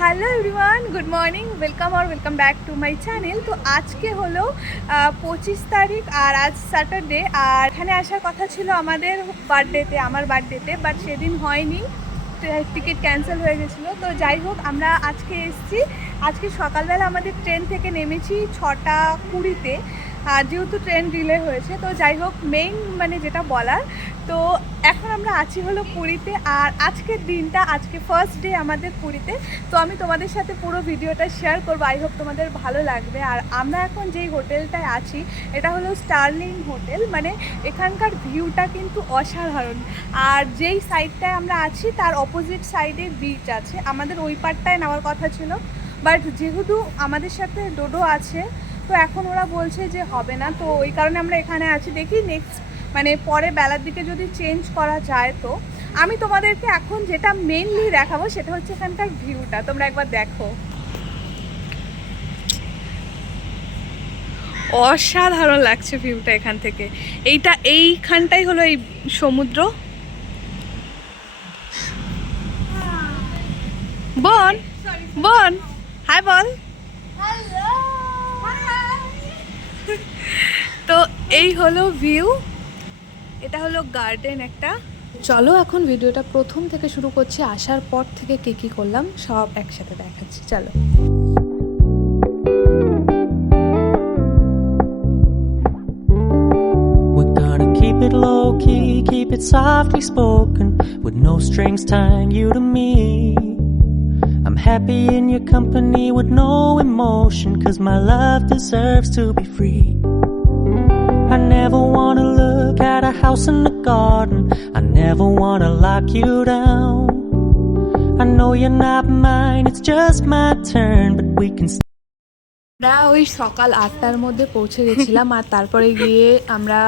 Hello everyone, good morning, welcome back to my channel. তো আজকে হলো 25 তারিখ আর আজ স্যাটারডে। আর এখানে আসার কথা ছিল আমাদের আমার বার্থডেতে, বাট সেদিন হয়নি, টিকিট ক্যান্সেল হয়ে গেছিলো। তো যাই হোক, আমরা আজকে এসেছি। আজকে সকালবেলা আমাদের ট্রেন থেকে নেমেছি 6:20-তে, আর যেহেতু ট্রেন ডিলে হয়েছে, তো যাই হোক মেইন যেটা বলার, তো এখন আমরা আছি হলো পুরীতে। আর আজকের দিনটা, আজকে ফার্স্ট ডে আমাদের পুরীতে। তো আমি তোমাদের সাথে পুরো ভিডিওটা শেয়ার করবো, আই হোপ তোমাদের ভালো লাগবে। আর আমরা এখন যেই হোটেলটায় আছি, এটা হলো স্টারলিং হোটেল। এখানকার ভিউটা কিন্তু অসাধারণ। আর যেই সাইডটায় আমরা আছি তার অপোজিট সাইডে বিচ আছে। আমাদের ওই পারটায় নেওয়ার কথা ছিল, বাট যেহেতু আমাদের সাথে ডোডো আছে, তো এখন ওরা বলছে যে হবে না। তো ওই কারণে আমরা এখানে আছি। দেখি নেক্সট পরে বেলার দিকে যদি চেঞ্জ করা যায়। তো আমি তোমাদেরকে এখন যেটা মেইনলি দেখাবো সেটা হচ্ছে এখানকার ভিউটা। তোমরা একবার দেখো, অসাধারণ লাগছে ভিউটা এখান থেকে। এইখানটাই হলো এই সমুদ্র। বল বল হাই বল। তো এই হলো ভিউ, এটা হলো গার্ডেন একটা। চলো এখন ভিডিওটা প্রথম থেকে শুরু করছি, আসার পর থেকে কি করলাম সব একসাথে দেখাচ্ছি। চলো। We're gonna keep it low key, keep it softly spoken, with no strings tying you to me. I'm happy in your company with no emotion, 'cause my love deserves to be free. I never wanna look at a house in the garden, I never wanna lock you down. I know you're not mine, it's just my turn, but we can আমরা ওই সকাল 8টার মধ্যে পৌঁছে গেছিলাম, আর তারপরে গিয়ে আমরা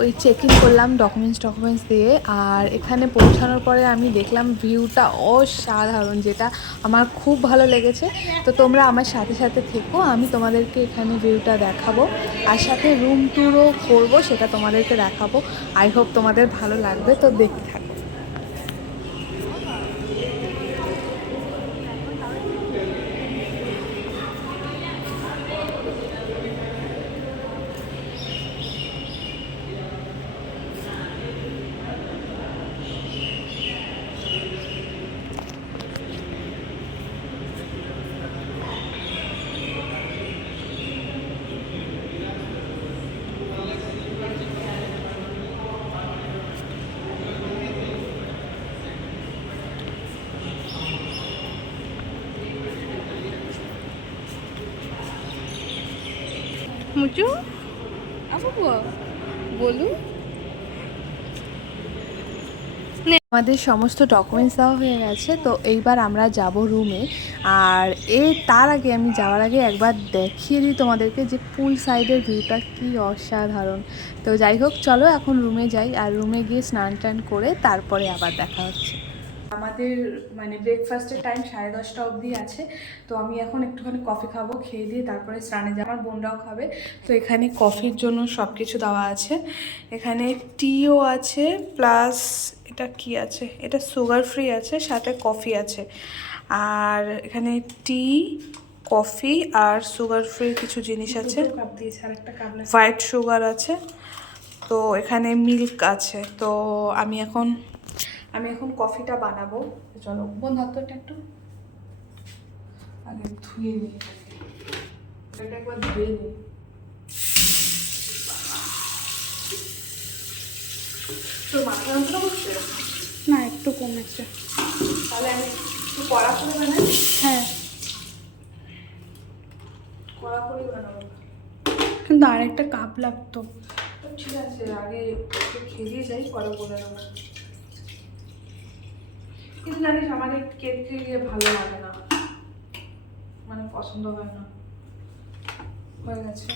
ওই চেক ইন করলাম ডকুমেন্টস দিয়ে। আর এখানে পৌঁছানোর পরে আমি দেখলাম ভিউটা অসাধারণ, যেটা আমার খুব ভালো লেগেছে। তো তোমরা আমার সাথে সাথে থেকো, আমি তোমাদেরকে এখানে ভিউটা দেখাবো, আর সাথে রুম ট্যুরও করবো, সেটা তোমাদেরকে দেখাবো। আই হোপ তোমাদের ভালো লাগবে, তো দেখতে থাকো। মুচু আপু বলু। আমাদের সমস্ত ডকুমেন্টস দেওয়া হয়ে গেছে, তো এইবার আমরা যাব রুমে। আর তার আগে আমি যাওয়ার আগে একবার দেখিয়ে দিই তোমাদেরকে যে পুল সাইডের ভিউটা কি অসাধারণ। তো যাই হোক, চলো এখন রুমে যাই, আর রুমে গিয়ে স্নান টান করে তারপরে আবার দেখা হচ্ছে। আমাদের ব্রেকফাস্টের টাইম 10:30 অবধি আছে। তো আমি এখন একটুখানি কফি খাবো, খেয়ে দিয়ে তারপরে স্নানে যাবো। আমার বোনরাও খাবে। তো এখানে কফির জন্য সব কিছু দেওয়া আছে। এখানে টিও আছে, প্লাস এটা কি আছে, এটা সুগার ফ্রি আছে, সাথে কফি আছে। আর এখানে টি, কফি আর সুগার ফ্রি কিছু জিনিস আছে, হোয়াইট সুগার আছে। তো এখানে মিল্ক আছে। তো আমি এখন কফিটা বানাবো। চলো বোন, হাতটা একটু আগে ধুয়ে নিই, এটা একবার ধুয়ে নিই। তো মাথা যন্ত্রণা করছে না, একটু কমেছে। তাহলে আমি একটু কড়া করে বানাই। হ্যাঁ, কড়া করে বানাবো, কিন্তু আর একটা কাপ লাগতো। তো ঠিক আছে, আগে একটু খেয়ে যাই, পরে বলে দেবো। কিন্তু জানিস আমার এই কেটলি ভালো লাগে না, পছন্দ হয় না। হয়ে গেছে।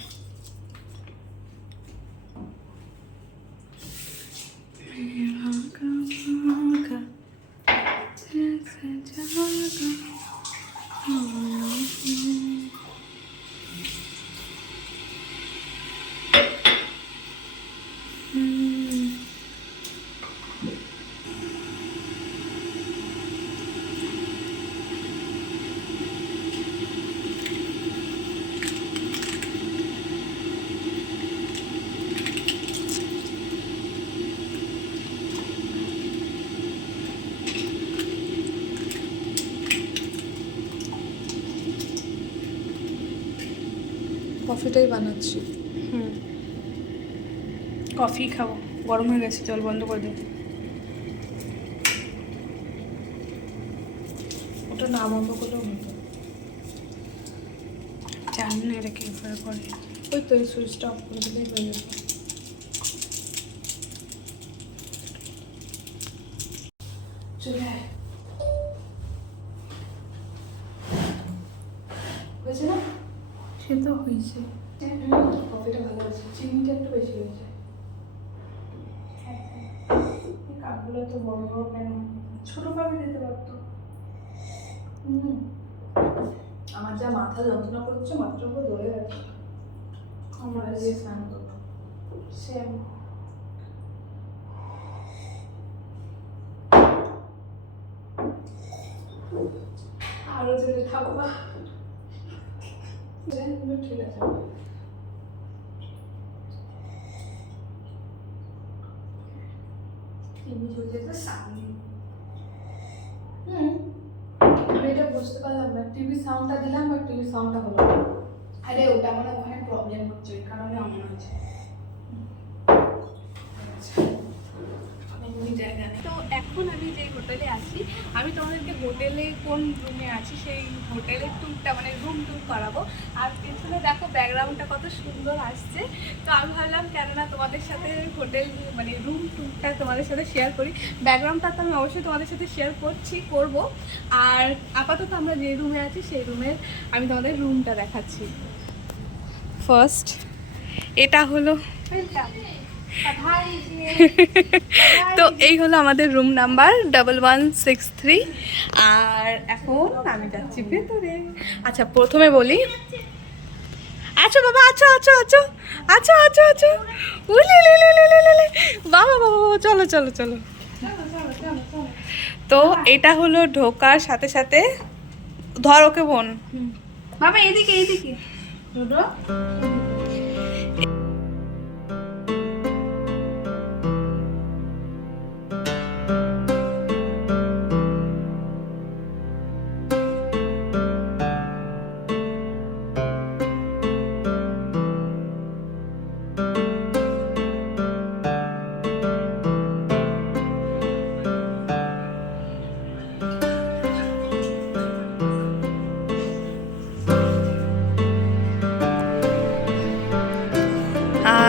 কফিটাই বানাচ্ছি। কফি খাবো, গরম হয়ে গেছে, জল বন্ধ করে দিই। ওটা না বন্ধ করলেও হতো। জানি না এটা কীভাবে করে। ওই তো এই সুইচটা অফ করে দিলেই হয়ে যাবে। চলে আয়। হয়েছে না? সে তো হয়েছে। কফিটা ভালো আছে, চিনিটা একটু বেশি হয়েছে। এই কাপগুলো তো বড় বড় কেন? ছোট কাপে দিতে পারতো। আমার যা মাথা যন্ত্রণা করছে, মাথাটা পুরো ধরে গেছে। আমার দিয়ে স্নান করবো। সেম। আরো জোরে থাকবা। ঠিক আছে। টিভি চলছে তো সামনে। আমি এটা বুঝতে পারলাম না, টিভি সাউন্ডটা দিলাম বা টিভি সাউন্ডটা হলো না। আরে ওটা মানে ওখানে প্রবলেম হচ্ছে, ওই কারণে অমন হচ্ছে। এমনি জায়গা নেই। তো এখন আমি যে হোটেলে আছি, আমি তোমাদেরকে হোটেলে কোন রুমে আছি সেই হোটেলের ট্যুরটা মানে রুম ট্যুর করাবো। আর পেছনে দেখো ব্যাকগ্রাউন্ডটা কত সুন্দর আসছে। তো আমি ভাবলাম কেননা তোমাদের সাথে হোটেল মানে রুম ট্যুরটা তোমাদের সাথে শেয়ার করি। ব্যাকগ্রাউন্ডটা তো আমি অবশ্যই তোমাদের সাথে শেয়ার করব। আর আপাতত আমরা যে রুমে আছি সেই রুমের আমি তোমাদের রুমটা দেখাচ্ছি। ফার্স্ট এটা হলো তো এই হলো আমাদের রুম নাম্বার 1163। আর এখন আমি যাচ্ছি ভেতরে। আচ্ছা প্রথমে বলি, আছো বাবা, আছো আছো আছো আছো আছো আছো, উলি লি লি লি লি লি লি। বাবা বাবা বাবা, চলো চলো চলো। তো এটা হলো ঢোকার সাথে সাথে, ধর ওকে বোন। বাবা এদিকে এদিকে।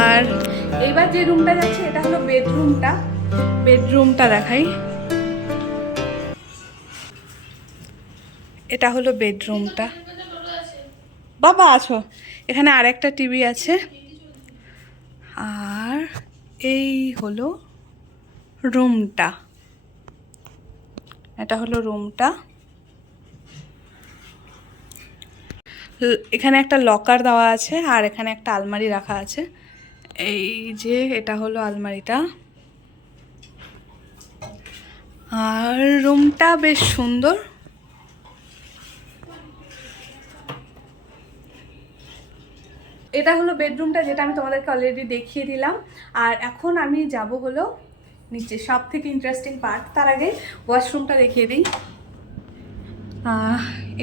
আর এইবার যে রুমটা যাচ্ছে এটা হলো বেডরুমটা দেখাই। এটা হলো বেডরুমটা। বাবা আছো, এখানে আরেকটা টিভি আছে। আর এই হলো রুমটা, এটা হলো রুমটা। এখানে একটা লকার দেওয়া আছে আর এখানে একটা আলমারি রাখা আছে। এই যে এটা হলো আলমারিটা। আর রুমটা বেশ সুন্দর। এটা হলো বেডরুমটা, যেটা আমি তোমাদেরকে অলরেডি দেখিয়ে দিলাম। আর এখন আমি যাব হলো নিচে, সব থেকে ইন্টারেস্টিং পার্ট। তার আগে ওয়াশরুমটা দেখিয়ে দিই।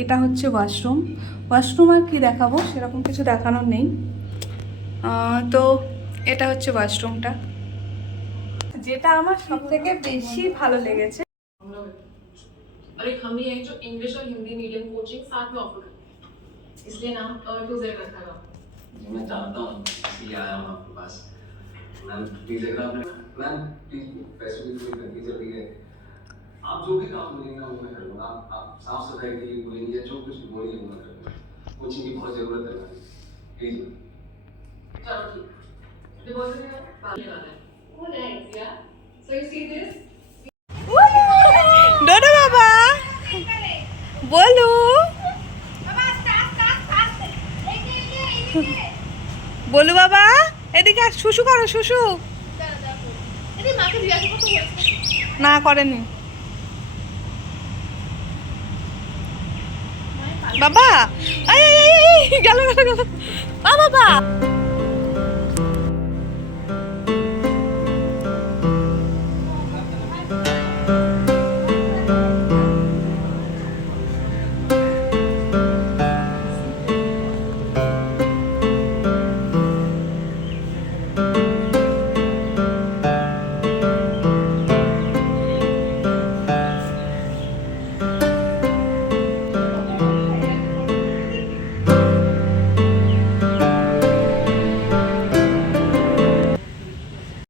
এটা হচ্ছে ওয়াশরুম আর কি দেখাবো, সেরকম কিছু দেখানোর নেই। তো এটা হচ্ছে ওয়াশরুমটা, যেটা আমার সব থেকে বেশি ভালো লেগেছে। और एक हम ही हैं जो इंग्लिश और हिंदी मीडियम कोचिंग साथ में ऑफर करते हैं, इसलिए नाम टू जेड रखा है। मैं जानता हूँ, इसलिए आया हूँ आपके पास। मैम प्लीज, अगर आपने मैम प्लीज पैसों की थोड़ी गलती चल रही है, आप जो भी काम बोलेंगे ना वो मैं करूँगा। आप साफ सफाई के लिए बोलेंगे, जो कुछ भी बोलेंगे वो मैं करूँगा। कोचिंग की बहुत ज़रूरत है मैम, प्लीज। चलो ठीक है, डिपॉजिट में बाकी वाला है। Oh nice, yeah. So you see this? Dodo বাবা বলো, বলু বাবা এদিকে শুশু করো, শুশু না করেনি বাবা। গেল বাবা।